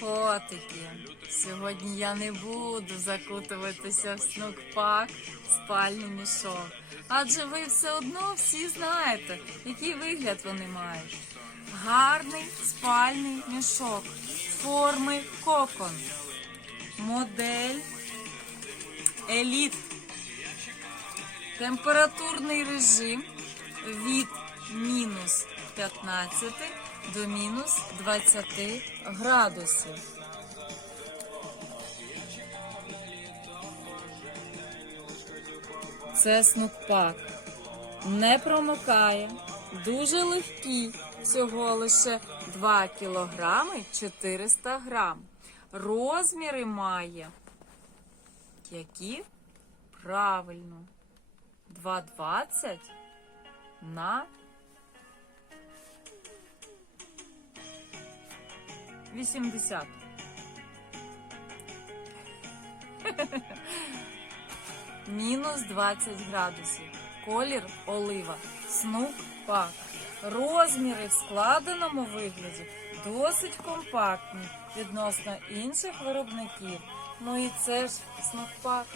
Котики, сьогодні я не буду закутуватися в снукпак спальний мішок. Адже ви все одно всі знаєте, який вигляд вони мають. Гарний спальний мішок форми кокон. Модель еліт. Температурний режим від мінус 15 до мінус 20 градусів. Це снукпак. Не промокає, дуже легкий, всього лише 2 кілограми 400 грам. Розміри має. Які? Правильно. 2,20 на 80. Мінус 20 градусів. Колір олива. Снуп пак. Розміри в складеному вигляді досить компактні відносно інших виробників. Ну і це ж снуп пак.